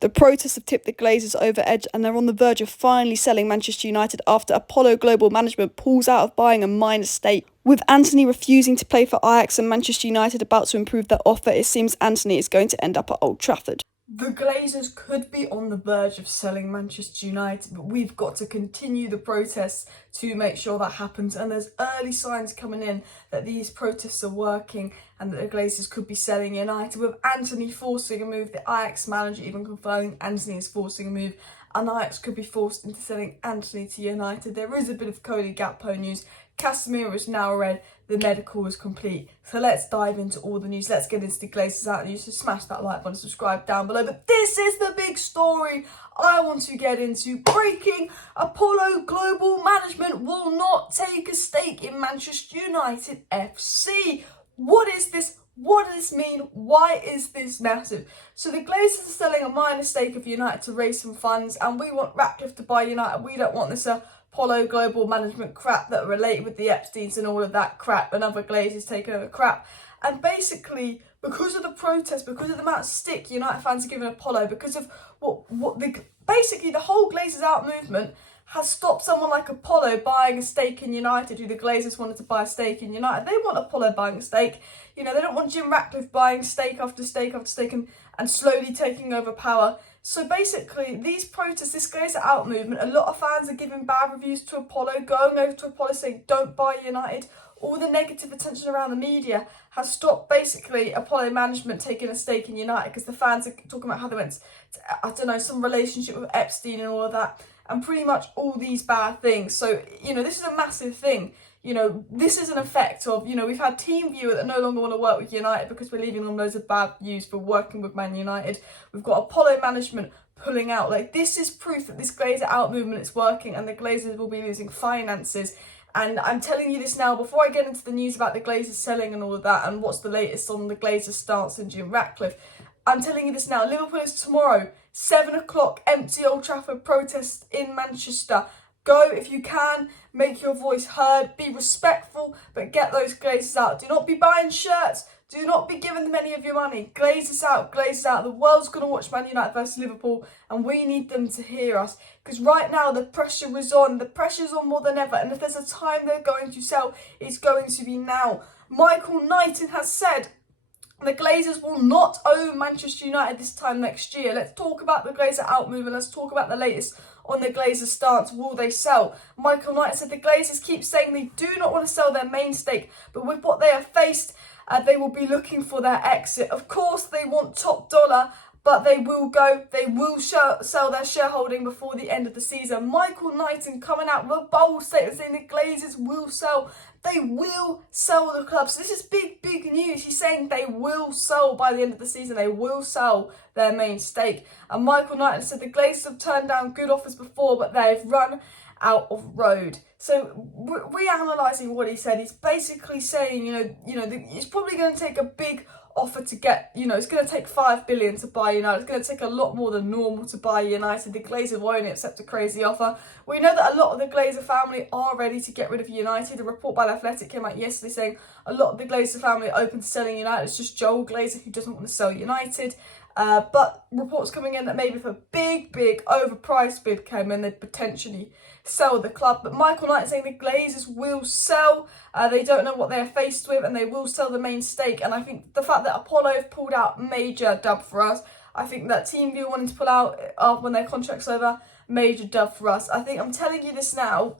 The protests have tipped the Glazers over edge and they're on the verge of finally selling Manchester United after Apollo Global Management pulls out of buying a minor stake. With Antony refusing to play for Ajax and Manchester United about to improve their offer, it seems Antony is going to end up at Old Trafford. The Glazers could be on the verge of selling Manchester United, but we've got to continue the protests to make sure that happens. And there's early signs coming in that these protests are working and that the Glazers could be selling United, with Antony forcing a move, the Ajax manager even confirming Antony is forcing a move, and Ajax could be forced into selling Antony to United. There is a bit of Cody Gakpo news. Casemiro is now read, the medical is complete. So let's dive into all the news. Let's get into the Glazers out news. So smash that like button, subscribe down below. But this is the big story I want to get into. Breaking: Apollo Global Management will not take a stake in Manchester United FC. What is this? What does this mean? Why is this massive? So the Glazers are selling a minor stake of United to raise some funds, and we want Ratcliffe to buy United. We don't want this Apollo Global Management crap that related with the Epsteins and all of that crap and other Glazers taking over crap. And basically, because of the protest, because of the amount of stick United fans are giving Apollo, because of basically the whole Glazers out movement has stopped someone like Apollo buying a stake in United, who the Glazers wanted to buy a stake in United. They want Apollo buying a stake. You know, they don't want Jim Ratcliffe buying stake after stake after stake and slowly taking over power. So basically, these protests, this Glazer out movement, a lot of fans are giving bad reviews to Apollo, going over to Apollo saying, don't buy United. All the negative attention around the media has stopped basically Apollo management taking a stake in United, because the fans are talking about how they went to, I don't know, some relationship with Epstein and all of that, and pretty much all these bad things. So, you know, this is a massive thing. You know, this is an effect of, you know, we've had team viewer that no longer want to work with United because we're leaving them loads of bad views for working with Man United. We've got Apollo management pulling out. Like, this is proof that this Glazer out movement is working, and the Glazers will be losing finances. And I'm telling you this now before I get into the news about the Glazers selling and all of that, and what's the latest on the Glazers stance and Jim Ratcliffe. I'm telling you this now. Liverpool is tomorrow, 7 o'clock, empty Old Trafford protest in Manchester. Go if you can, make your voice heard, be respectful, but get those Glazers out. Do not be buying shirts. Do not be giving them any of your money. Glazers out, Glazers out. The world's going to watch Man United versus Liverpool, and we need them to hear us. Because right now, the pressure is on. The pressure's on more than ever. And if there's a time they're going to sell, it's going to be now. Michael Knighton has said the Glazers will not own Manchester United this time next year. Let's talk about the Glazer out movement. Let's talk about the latest on the Glazers stance. Will they sell? Michael Knighton said the Glazers keep saying they do not want to sell their main stake, but with what they have faced, they will be looking for their exit. Of course, they want top dollar, but they will sell their shareholding before the end of the season. Michael Knighton coming out with a bold statement saying the Glazers will sell. They will sell the club. So this is big news. He's saying they will sell by the end of the season. They will sell their main stake. And Michael Knighton said the Glazers have turned down good offers before, but they've run out of road. So reanalyzing what he said, he's basically saying, it's probably going to take a big offer to get, it's going to take 5 billion to buy United. It's going to take a lot more than normal to buy United. The Glazers won't accept a crazy offer. We know that a lot of the Glazer family are ready to get rid of United. A report by The Athletic came out yesterday saying a lot of the Glazer family are open to selling United. It's just Joel Glazer who doesn't want to sell United. But reports coming in that maybe if a big overpriced bid came in, they'd potentially sell the club. But Michael Knight saying the Glazers will sell. They don't know what they're faced with, and they will sell the main stake. And I think the fact that Apollo have pulled out, major dub for us. I think that TeamViewer wanting to pull out when their contract's over, major dub for us. I think I'm telling you this now.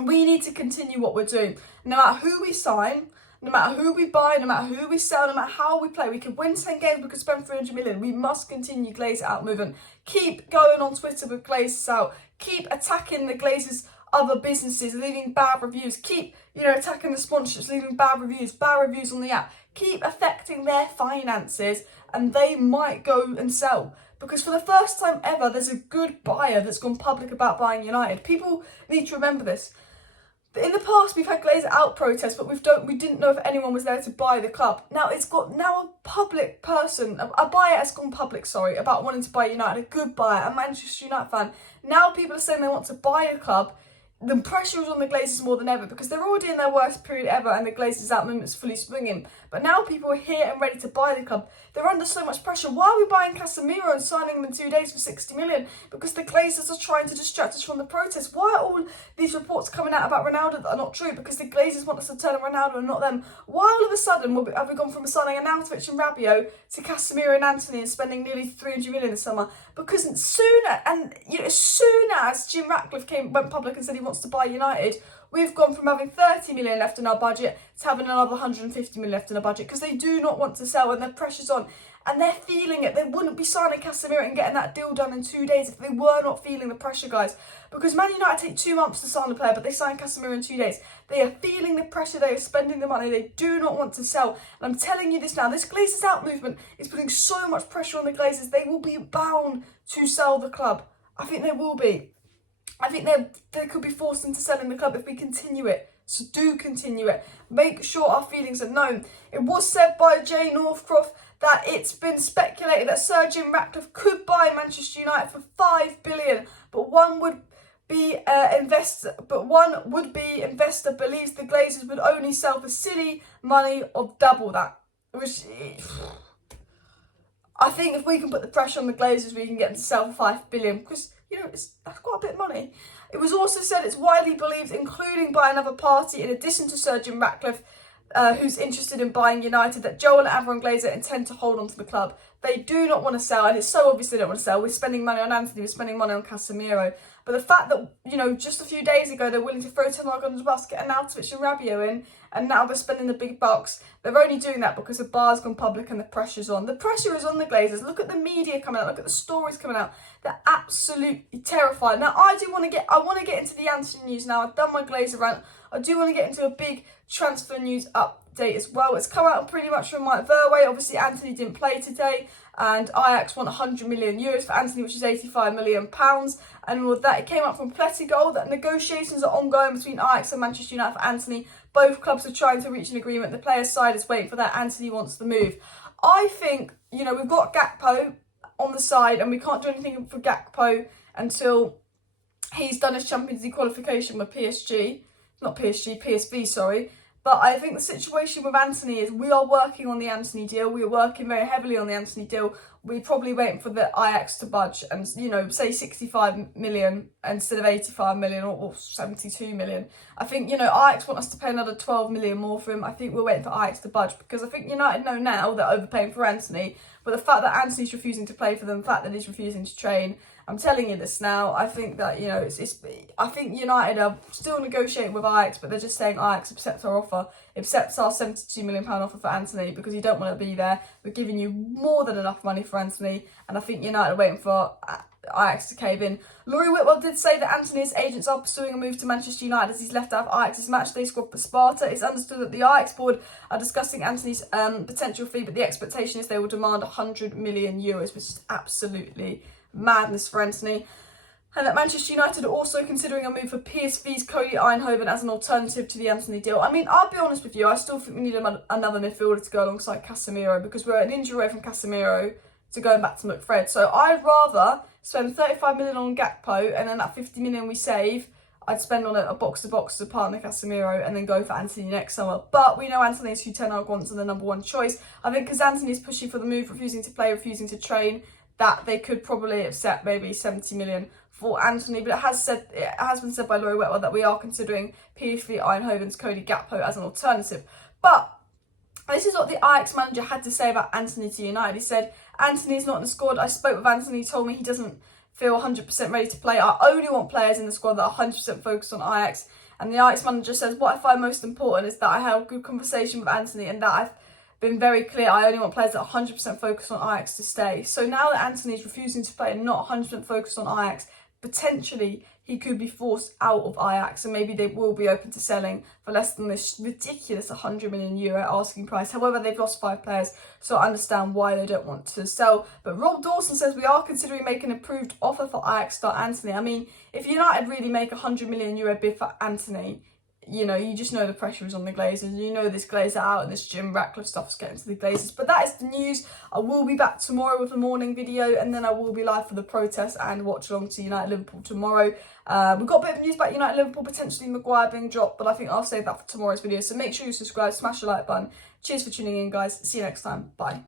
We need to continue what we're doing. No matter who we sign, no matter who we buy, no matter who we sell, no matter how we play, we could win 10 games, we could spend 300 million. We must continue Glazer out movement. Keep going on Twitter with Glazers out. Keep attacking the Glazers' other businesses, leaving bad reviews. Keep, attacking the sponsorships, leaving bad reviews on the app. Keep affecting their finances, and they might go and sell. Because for the first time ever, there's a good buyer that's gone public about buying United. People need to remember this. In the past, we've had Glazer out protests, but we didn't know if anyone was there to buy the club. Now a public person, a buyer has gone public, about wanting to buy United, a good buyer, a Manchester United fan. Now people are saying they want to buy a club. the pressure is on the Glazers more than ever because they're already in their worst period ever and the Glazers out movement's fully swinging. But now people are here and ready to buy the club. They're under so much pressure. Why are we buying Casemiro and signing him in 2 days for 60 million? Because the Glazers are trying to distract us from the protest. Why are all these reports coming out about Ronaldo that are not true? Because the Glazers want us to turn on Ronaldo and not them. Why all of a sudden have we gone from signing Arnautovic and Rabiot to Casemiro and Antony and spending nearly 300 million this summer? Because as soon as Jim Ratcliffe went public and said he wants to buy United, we've gone from having 30 million left in our budget to having another 150 million left in our budget because they do not want to sell and their pressure's on and they're feeling it. They wouldn't be signing Casemiro and getting that deal done in 2 days if they were not feeling the pressure, guys. Because Man United take 2 months to sign a player, but they sign Casemiro in 2 days. They are feeling the pressure. They are spending the money. They do not want to sell. And I'm telling you this now, this Glazers out movement is putting so much pressure on the Glazers. They will be bound to sell the club. I think they will be. I think they could be forced into selling the club if we continue it. So do continue it. Make sure our feelings are known. It was said by Jay Northcroft that it's been speculated that Sir Jim Ratcliffe could buy Manchester United for $5 billion, but one would-be investor believes the Glazers would only sell for silly money of double that. Which, I think if we can put the pressure on the Glazers, we can get them to sell for $5 billion because, that's quite a bit of money. It was also said it's widely believed, including by another party, in addition to Sir Jim Ratcliffe, who's interested in buying United, that Joel and Avram Glazer intend to hold on to the club. They do not want to sell, and it's so obvious they don't want to sell. We're spending money on Antony, we're spending money on Casemiro. But the fact that, just a few days ago, they're willing to throw 10 mark on the basket and Arnautovic and Rabiot in, and now they're spending the big bucks. They're only doing that because the bar's gone public and the pressure's on. The pressure is on the Glazers. Look at the media coming out. Look at the stories coming out. They're absolutely terrified. Now, I want to get into the Antony news now. I've done my Glazer rant. I do want to get into a big transfer news update as well. It's come out pretty much from Mike Verwey. Obviously, Antony didn't play today, and Ajax want 100 million euros for Antony, which is 85 million pounds. And with that, it came up from Plettigol that negotiations are ongoing between Ajax and Manchester United for Antony. Both clubs are trying to reach an agreement. The player's side is waiting for that. Antony wants the move. I think, we've got Gakpo on the side, and we can't do anything for Gakpo until he's done his Champions League qualification with PSV, sorry. But I think the situation with Antony is we are working on the Antony deal. We are working very heavily on the Antony deal. We're probably waiting for the Ajax to budge and, say 65 million instead of 85 million or 72 million. I think, Ajax want us to pay another 12 million more for him. I think we're waiting for Ajax to budge because I think United know now they're overpaying for Antony. But the fact that Antony's refusing to play for them, the fact that he's refusing to train, I'm telling you this now. I think that, I think United are still negotiating with Ajax, but they're just saying Ajax accepts our offer, accepts our £72 million offer for Antony because you don't want to be there. We're giving you more than enough money for Antony, and I think United are waiting for Ajax to cave in. Laurie Whitwell did say that Antony's agents are pursuing a move to Manchester United as he's left out of Ajax's matchday squad for Sparta. It's understood that the Ajax board are discussing Antony's potential fee, but the expectation is they will demand 100 million euros, which is absolutely madness for Antony. And that Manchester United are also considering a move for PSV's Cody Eindhoven as an alternative to the Antony deal. I mean, I'll be honest with you, I still think we need another midfielder to go alongside Casemiro because we're an injury away from Casemiro to going back to McFred. So I'd rather spend 35 million on Gakpo and then that 50 million we save, I'd spend on a box-to-box as a partner Casemiro and then go for Antony next summer. But we know Antony is who Ten Hag wants and the number one choice. I think because Antony is pushing for the move, refusing to play, refusing to train, that they could probably accept maybe 70 million for Antony. But it has been said by Laurie Whitwell that we are considering PSV Eindhoven's Cody Gakpo as an alternative. But this is what the Ajax manager had to say about Antony to United. He said, Antony is not in the squad. I spoke with Antony, he told me he doesn't feel 100% ready to play. I only want players in the squad that are 100% focused on Ajax. And the Ajax manager says, what I find most important is that I had a good conversation with Antony and that I've been very clear, I only want players that are 100% focused on Ajax to stay. So now that Antony is refusing to play and not 100% focused on Ajax, potentially he could be forced out of Ajax and maybe they will be open to selling for less than this ridiculous 100 million euro asking price. However, they've lost 5 players, so I understand why they don't want to sell. But Rob Dawson says we are considering making an approved offer for Ajax star Antony. I mean, if United really make a 100 million euro bid for Antony, you know, you just know the pressure is on the Glazers. You know this Glazer out and this Jim Ratcliffe stuff is getting to the Glazers. But that is the news. I will be back tomorrow with a morning video, and then I will be live for the protest and watch along to United Liverpool tomorrow. We've got a bit of news about United Liverpool, potentially Maguire being dropped, but I think I'll save that for tomorrow's video. So make sure you subscribe, smash the like button. Cheers for tuning in, guys. See you next time. Bye.